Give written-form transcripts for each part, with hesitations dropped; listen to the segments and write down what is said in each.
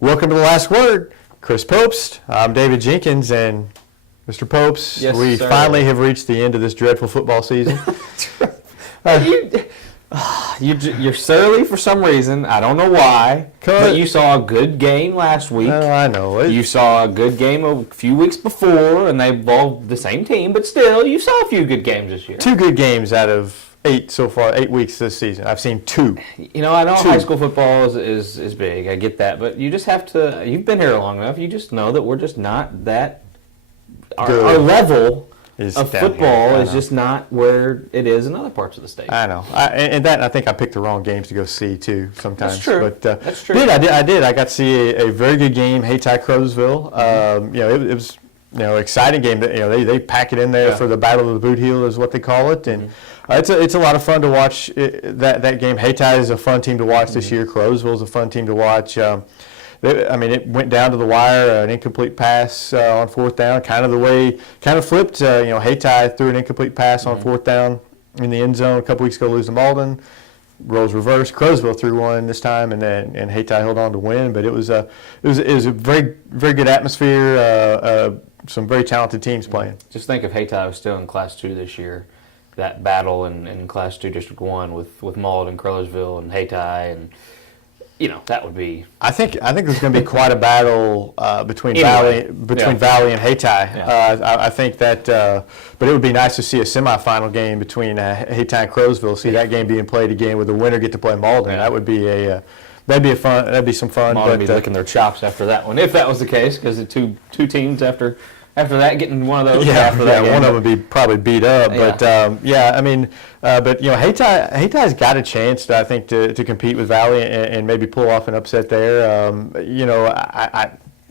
Welcome to The Last Word. Chris Popes, I'm David Jenkins, and Mr. Popes, Yes, we sir. finally have reached the end of this dreadful football season. You're surly for some reason. I don't know why. But you saw a good game last week. Oh, I know. You saw a good game a few weeks before, and they involved the same team. But still, you saw a few good games this year. 2 good games out of 8 so far, 8 weeks this season. I've seen 2. You know, I know 2. high school football is big. I get that. But you just have to, you've been here long enough, you just know that we're just not that, our level of football is just not where it is in other parts of the state. I know. I think I picked the wrong games to go see, too, sometimes. That's true. But, That's true. I did. I got to see a very good game, Hayti-Crowsville. It was exciting game. They pack it in there for the Battle of the Boot Heel is what they call it. And it's a lot of fun to watch that game. Hayti is a fun team to watch this year. Crowsville is a fun team to watch. It went down to the wire, an incomplete pass on 4th down, kind of flipped. Hayti threw an incomplete pass on 4th down in the end zone a couple weeks ago, losing to Soldan. Roles reversed. Crowsville threw one this time, and Hayti held on to win. But it was a very, very good atmosphere. Some very talented teams playing. Just think if Hayti was still in Class 2 this year, that battle in Class 2 District 1 with Maud and Crowsville and Hayti, and that would be. I think there's going to be quite a battle between Valley and Hayti. I think that, but it would be nice to see a semifinal game between Hayti and Crowsville. See that game being played again, with the winner get to play Malden. That would be that'd be some fun. Malden would be licking their chops after that one, if that was the case, because the two teams after that getting one of those. After that game, one of them would be probably beat up. But Hayti-has got a chance, I think, to compete with Valley and maybe pull off an upset there.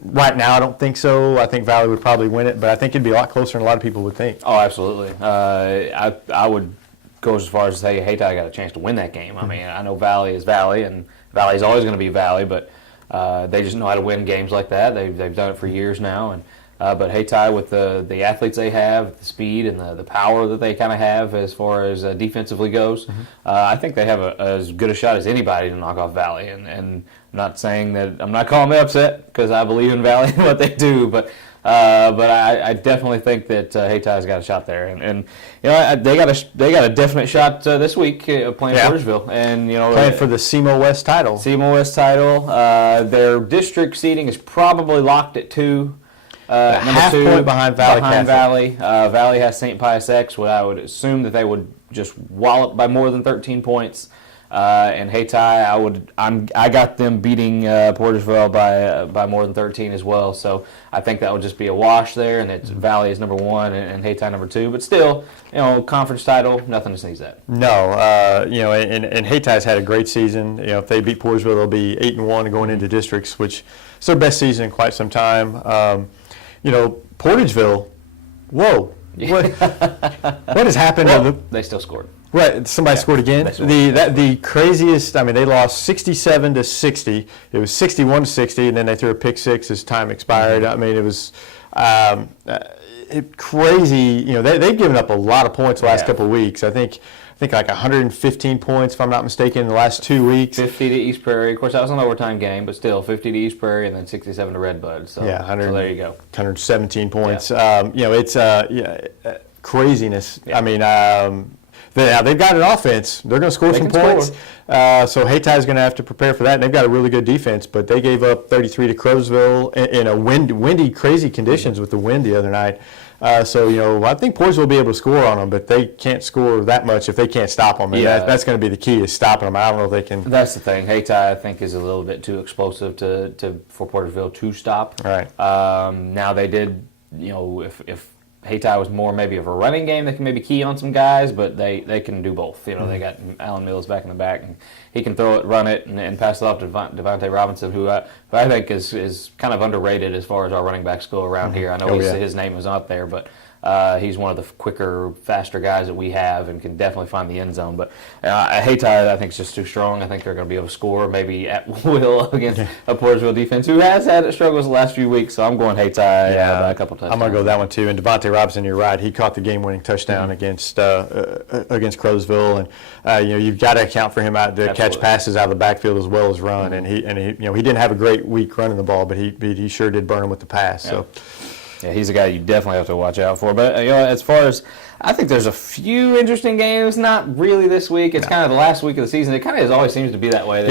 Right now I don't think so. I think Valley would probably win it, but I think it'd be a lot closer than a lot of people would think. Oh, absolutely. I would go as far as to say Hayti got a chance to win that game. I mean, I know Valley is Valley, and Valley's always going to be Valley, but they just know how to win games like that. They've done it for years now, and. But Hayti, with the athletes they have, the speed and the power that they kind of have as far as defensively goes, I think they have as good a shot as anybody to knock off Valley. And I'm not saying that I'm not calling the upset, because I believe in Valley and what they do, but I definitely think that Hayti-has got a shot there, and they got a definite shot this week playing Portersville, and playing for the SEMO West title. SEMO West title. Their district seeding is probably locked at 2. Half point behind Valley. Valley has St. Pius X, what I would assume that they would just wallop by more than 13 points. And Hayti, I got them beating Portersville by more than 13 as well. So I think that would just be a wash there, and it's Valley is number 1 and Hayti number 2. But still, conference title, nothing to sneeze at. No, and Hayti-has had a great season. If they beat Portersville, they'll be 8-1 going into districts, which is their best season in quite some time. Portageville, whoa. What has happened? They still scored. Right, somebody scored again. The craziest. They lost 67-60. It was 61-60, and then they threw a pick six as time expired. It was crazy. They've given up a lot of points the last couple of weeks. I think like 115 points, if I'm not mistaken, in the last 2 weeks. 50 to East Prairie. Of course, that was an overtime game, but still 50 to East Prairie, and then 67 to Redbud. So, so there you go. 117 points. It's craziness. Yeah. They've got an offense. They're going to score some points. So Hayti is going to have to prepare for that. And they've got a really good defense, but they gave up 33 to Crowsville in a windy, crazy conditions with the wind the other night. I think Portersville will be able to score on them, but they can't score that much if they can't stop them. And that's going to be the key, is stopping them. I don't know if they can. That's the thing. Hayti, I think, is a little bit too explosive for Portersville to stop. Right. Now they did, if Hayti was more maybe of a running game, they can maybe key on some guys, but they can do both. They got Alan Mills back in the back, and he can throw it, run it, and pass it off to Devontae Robinson, who I think is kind of underrated as far as our running backs go around here. I know his name is up there, but He's one of the quicker, faster guys that we have and can definitely find the end zone. But Hayti, I think, is just too strong. I think they're going to be able to score maybe at will against a Portersville defense who has had struggles the last few weeks. So I'm going Hayti by a couple touchdowns. I'm going to go that one too. And Devontae Robinson, you're right. He caught the game-winning touchdown against Crowsville, and you've got to account for him out to catch passes out of the backfield as well as run. And he didn't have a great week running the ball, but he sure did burn him with the pass. So. Yeah, he's a guy you definitely have to watch out for. But as far as I think, there's a few interesting games. Not really this week. It's kind of the last week of the season. It kind of always seems to be that way.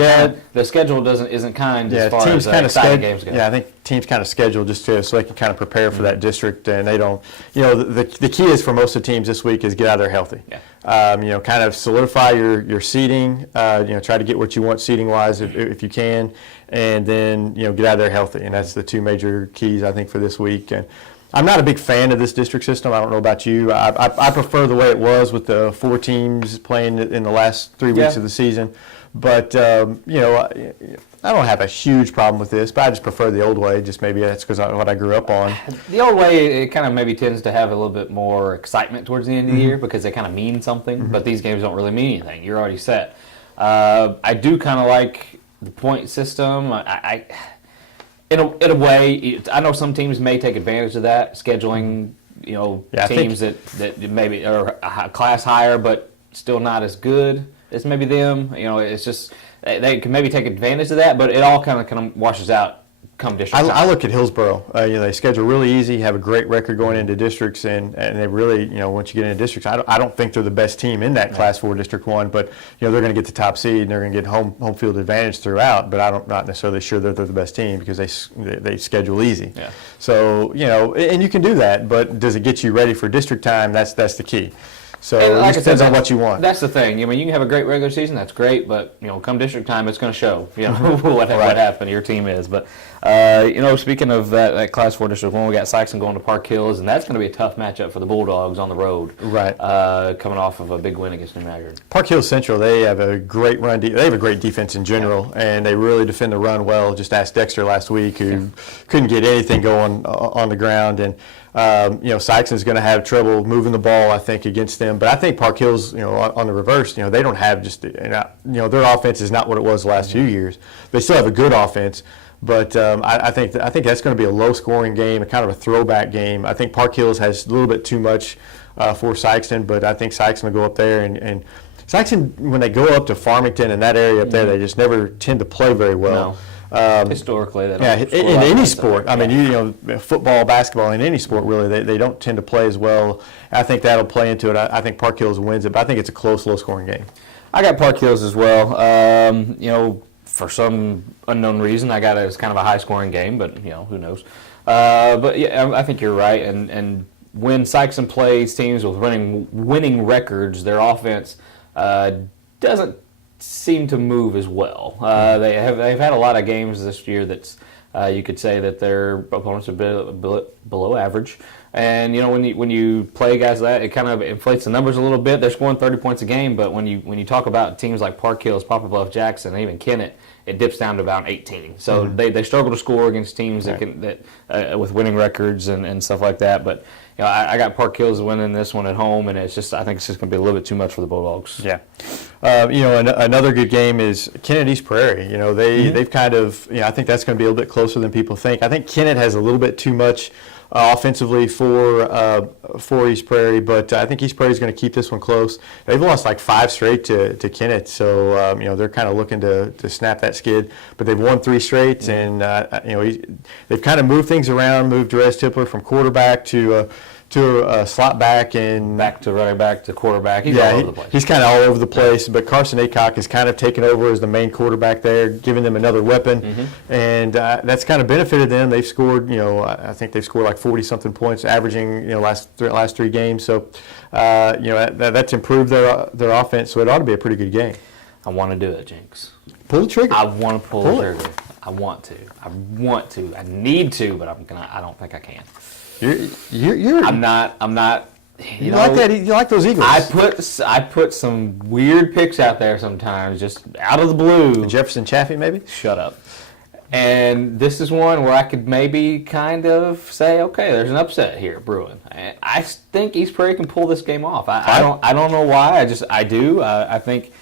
The schedule isn't kind as far as exciting games go. Yeah, I think teams kind of schedule just so they can kind of prepare for that district, and they don't. The key is for most of the teams this week is get out there healthy. Yeah. Kind of solidify your seeding. Try to get what you want seeding wise if you can, and then get out of there healthy. And that's the two major keys I think for this week. And I'm not a big fan of this district system. I don't know about you. I prefer the way it was with the 4 teams playing in the last 3 weeks of the season. But, I don't have a huge problem with this, but I just prefer the old way. Just maybe that's because what I grew up on. The old way, it kind of maybe tends to have a little bit more excitement towards the end of the year because they kind of mean something, but these games don't really mean anything. You're already set. I do kind of like the point system. In a way, I know some teams may take advantage of that, scheduling, teams that maybe are a class higher but still not as good as maybe them. It's just they can maybe take advantage of that, but it all kind of washes out come district. I look at Hillsboro. They schedule really easy, have a great record going into districts, and they really, once you get into districts, I don't think they're the best team in that Class 4 District 1, but they're going to get the top seed and they're going to get home field advantage throughout. But I'm not necessarily sure that they're the best team because they schedule easy. Yeah. So and you can do that, but does it get you ready for district time? That's the key. So it depends on what you want. That's the thing. You can have a great regular season. That's great, but come district time, it's going to show. What happened. Your team is. But speaking of that Class 4 District 1, we got Sikeston going to Park Hills, and that's going to be a tough matchup for the Bulldogs on the road. Right. Coming off of a big win against New Madrid. Park Hills Central, they have a great run. They have a great defense in general, and they really defend the run well. Just asked Dexter last week, who couldn't get anything going on the ground, and. Sikeston's going to have trouble moving the ball, I think, against them. But I think Park Hills, on the reverse, they don't have just, their offense is not what it was the last few years. They still have a good offense, but I think that's going to be a low-scoring game, a kind of a throwback game. I think Park Hills has a little bit too much for Sikeston, but I think Sikeston will go up there and Sikeston, when they go up to Farmington and that area up there, they just never tend to play very well. No. Historically, they don't in any sport. I mean, football, basketball, in any sport, really, they don't tend to play as well. I think that'll play into it. I think Park Hills wins it, but I think it's a cclose, low-scoring game. I got Park Hills as well. For some unknown reason, I got it as kind of a high-scoring game, but who knows? But yeah, I think you're right. And when Sikeston plays teams with winning records, their offense doesn't seem to move as well. They've had a lot of games this year that's you could say that their opponents are below average. And when you play guys like that, it kind of inflates the numbers a little bit. They're scoring 30 points a game, but when you talk about teams like Park Hills, Poplar Bluff, Jackson, and even Kennett, it dips down to about 18. So they struggle to score against teams that with winning records and stuff like that. But I got Park Hills winning this one at home, and I think it's just going to be a little bit too much for the Bulldogs. Yeah. Another good game is Kennett East Prairie. They've kind of, I think that's going to be a little bit closer than people think. I think Kennett has a little bit too much offensively for East Prairie, but I think East Prairie is going to keep this one close. They've lost like 5 straight to Kennett, so they're kind of looking to snap that skid. But they've won 3 straight, and they've kind of moved things around. Moved Jerez Tipler from quarterback to slot back and back to running back to quarterback. He's all over the place. He's kind of all over the place. But Carson Aycock has kind of taken over as the main quarterback there, giving them another weapon, and that's kind of benefited them. They've scored, I think they've scored like 40-something points, averaging, last 3 games. So, that's improved their offense. So it ought to be a pretty good game. I want to do it, Jinx. Pull the trigger. I want to pull the trigger. I want to. I need to, but I don't think I can. I'm not. You like that? You like those Eagles? I put some weird picks out there sometimes, just out of the blue. Jefferson Chaffee, maybe? Shut up. And this is one where I could maybe kind of say, okay, there's an upset here brewing. I think East Prairie can pull this game off. I don't know why. I do. I think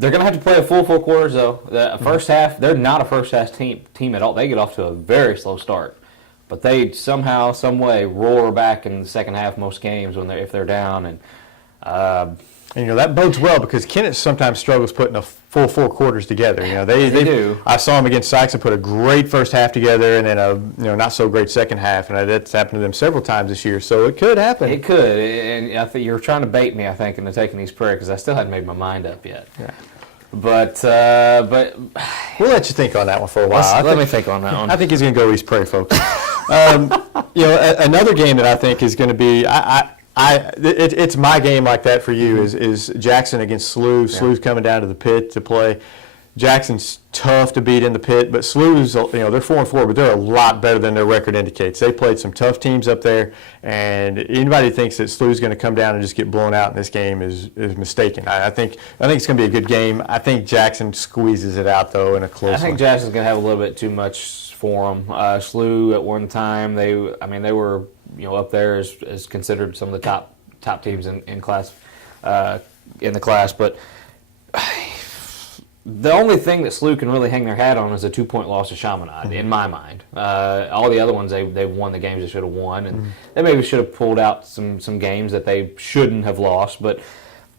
they're going to have to play a full 4 quarters, though. The first half, they're not a first half team at all. They get off to a very slow start. But they somehow, some way, roar back in the second half most games if they're down. And that bodes well because Kennett sometimes struggles putting a full 4 quarters together. They do. I saw them against Sikeston put a great first half together and then a not so great second half, and that's happened to them several times this year. So it could happen. It could, and I think you're trying to bait me, I think, into taking East Prairie because I still hadn't made my mind up yet. Yeah. But we'll let you think on that one for a while. Let me think on that one. I think he's going to go East Prairie, folks. Another game that I think is going to be it's my game like that for you is Jackson against SLU. Yeah. SLU's coming down to the pit to play. Jackson's tough to beat in the pit, but SLU's they're 4-4, but they're a lot better than their record indicates. They played some tough teams up there, and anybody who thinks that SLU's going to come down and just get blown out in this game is mistaken. I think it's going to be a good game. I think Jackson squeezes it out though in a close one. I think Jackson's going to have a little bit too much for them. SLU at one time they were up there as considered some of the top teams in class in the class, but the only thing that SLU can really hang their hat on is a 2-point loss to Chaminade, in my mind. All the other ones, they've won the games they should have won, and they maybe should have pulled out some games that they shouldn't have lost. But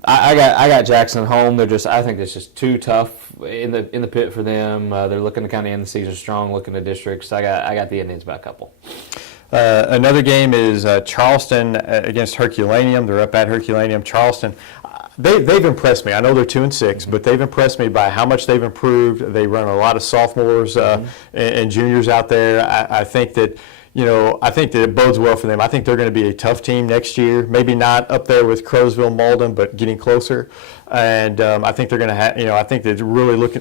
I got Jackson home. I think it's just too tough in the pit for them. They're looking to kind of end the season strong, looking to districts. I got the Indians by a couple. Another game is Charleston against Herculaneum. They're up at Herculaneum. Charleston. They've impressed me. I know they're 2-6, but they've impressed me by how much they've improved. They run a lot of sophomores and juniors out there. I think that it bodes well for them. I think they're going to be a tough team next year. Maybe not up there with Crowsville, Malden, but getting closer. And I think they're going to have. I think that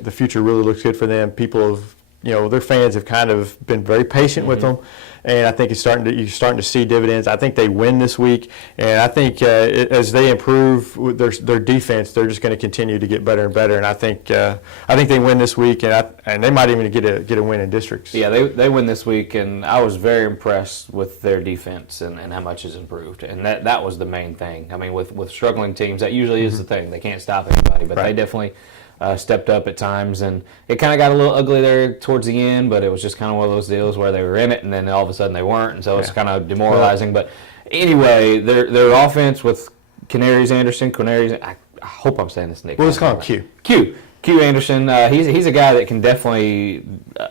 the future really looks good for them. People have, their fans have kind of been very patient with them. And I think you're starting to see dividends. I think they win this week, and I think as they improve their defense, they're just going to continue to get better and better. And I think they win this week, and they might even get a win in districts. Yeah, they win this week, and I was very impressed with their defense and how much has improved. And that was the main thing. I mean, with struggling teams, that usually is the thing. They can't stop anybody, but they definitely stepped up at times, and it kind of got a little ugly there towards the end, but it was just kind of one of those deals where they were in it and then all of a sudden they weren't, and so it's kind of demoralizing. But anyway, their offense with Anderson, I hope I'm saying this name. We'll just call him Q Anderson. He's a guy that can definitely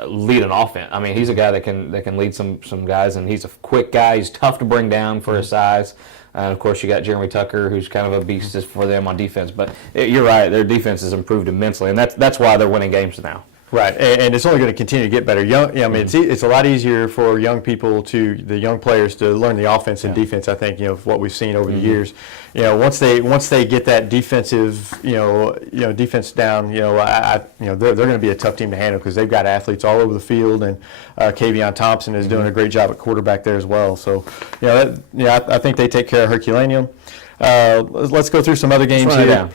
lead an offense. I mean, he's a guy that can lead some guys, and he's a quick guy. He's tough to bring down for his size. And of course, you got Jeremy Tucker, who's kind of a beast for them on defense. But you're right; their defense has improved immensely, and that's why they're winning games now. Right, and it's only going to continue to get better. It's a lot easier for young players to learn the offense and defense. I think what we've seen over the years. Once they get that defensive defense down, they're going to be a tough team to handle because they've got athletes all over the field, and Kavion Thompson is doing a great job at quarterback there as well. So I think they take care of Herculaneum. Let's go through some other games here.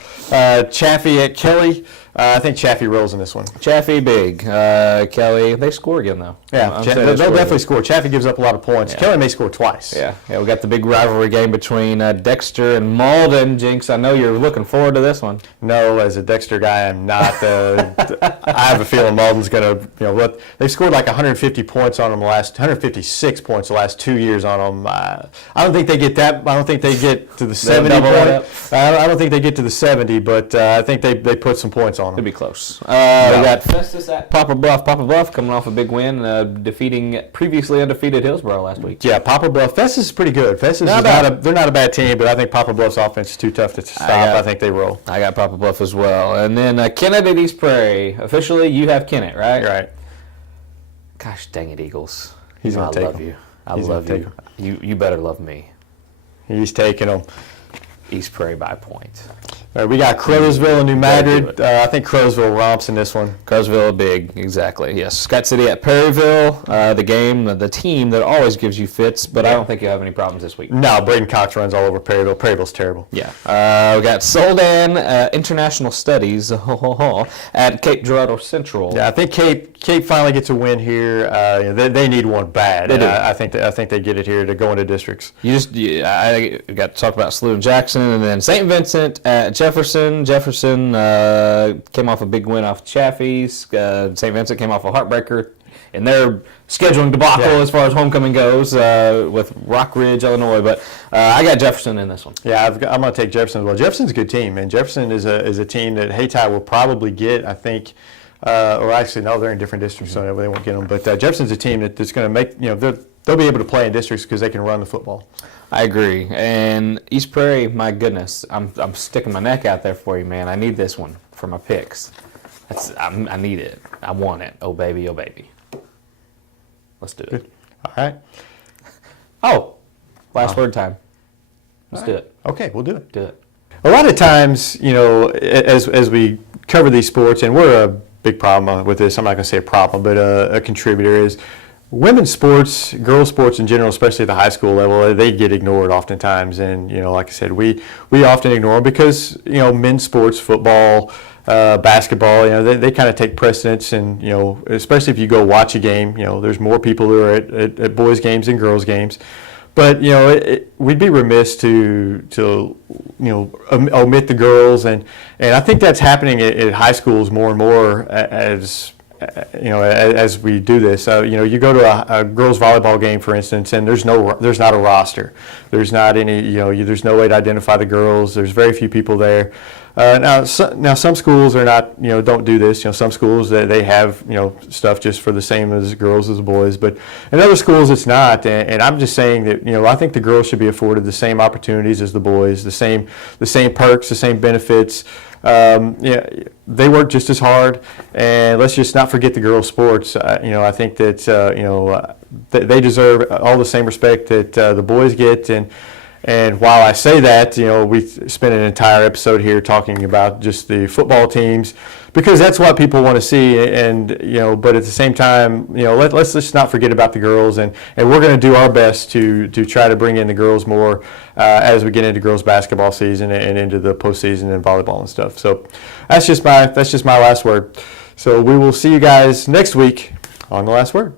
Chaffee at Kelly. I think Chaffee rolls in this one. Chaffee big. Kelly, they score again, though. Yeah, they'll definitely score. Chaffee gives up a lot of points. Yeah. Kelly may score twice. Yeah, we got the big rivalry game between Dexter and Malden. Jinx, I know you're looking forward to this one. No, as a Dexter guy, I'm not. I have a feeling Malden's going to, they've scored like 150 points on them 156 points the last 2 years on them. I don't think they get that. I don't think they get to the 70 point. I don't think they get to the 70, but I think they put some points on them. It'll be close. We got Festus at Poplar Bluff. Poplar Bluff coming off a big win, defeating previously undefeated Hillsboro last week. Yeah, Poplar Bluff. Festus is pretty good. Festus they're not a bad team, but I think Poplar Bluff's offense is too tough to stop. I think they roll. I got Poplar Bluff as well. And then Kennett at East Prairie. Officially, you have Kennett, right? You're right. Gosh dang it, Eagles. He's going to take love you. I love you. You better love me. He's taking them. East Prairie by a point. All right, we got Crowsville and New Madrid. I think Crowsville romps in this one. Crowsville big, exactly. Yes, Scott City at Perryville. The team that always gives you fits, but I don't think you'll have any problems this week. No, Braden Cox runs all over Perryville. Perryville's terrible. Yeah. We got Soldan International Studies at Cape Girardeau Central. Yeah, I think Cape finally gets a win here. They need one bad. They do. I think they get it here to go into districts. I got to talk about SLU and Jackson, and then St. Vincent at Jefferson. Jefferson came off a big win off Chaffee's. St. Vincent came off a heartbreaker in their scheduling debacle as far as homecoming goes with Rock Ridge, Illinois. But I got Jefferson in this one. Yeah, I'm going to take Jefferson as well. Jefferson's a good team, and Jefferson is a team that Hayti will probably get, I think. Or actually, no, they're in different districts, so they won't get them. But Jefferson's a team that's going to make, they'll be able to play in districts because they can run the football. I agree. And East Prairie, my goodness, I'm sticking my neck out there for you, man. I need this one for my picks. I need it. I want it. Oh, baby, oh, baby. Let's do it. Good. All right. Oh, last word time. Let's do it. Okay, we'll do it. Do it. A lot of times, as we cover these sports, and we're a big problem with this, I'm not going to say a problem, but a contributor is women's sports, girls' sports in general, especially at the high school level, they get ignored oftentimes. And, like I said, we often ignore them because, men's sports, football, basketball, they kind of take precedence. And, especially if you go watch a game, there's more people who are at boys' games than girls' games. But, we'd be remiss to omit the girls. And I think that's happening at high schools more and more as we do this. You go to a girls volleyball game, for instance, and there's not a roster. There's not any, there's no way to identify the girls. There's very few people there. Now some schools are not, don't do this. Some schools they have, stuff just for the same as girls as boys, but in other schools it's not. And I'm just saying that, I think the girls should be afforded the same opportunities as the boys, the same perks, the same benefits. They work just as hard, and let's just not forget the girls' sports. I think that they deserve all the same respect that the boys get. And while I say that, we spent an entire episode here talking about just the football teams because that's what people want to see. And but at the same time, let's just not forget about the girls. And we're going to do our best to try to bring in the girls more as we get into girls basketball season and into the postseason and volleyball and stuff. So that's just my last word. So we will see you guys next week on The Last Word.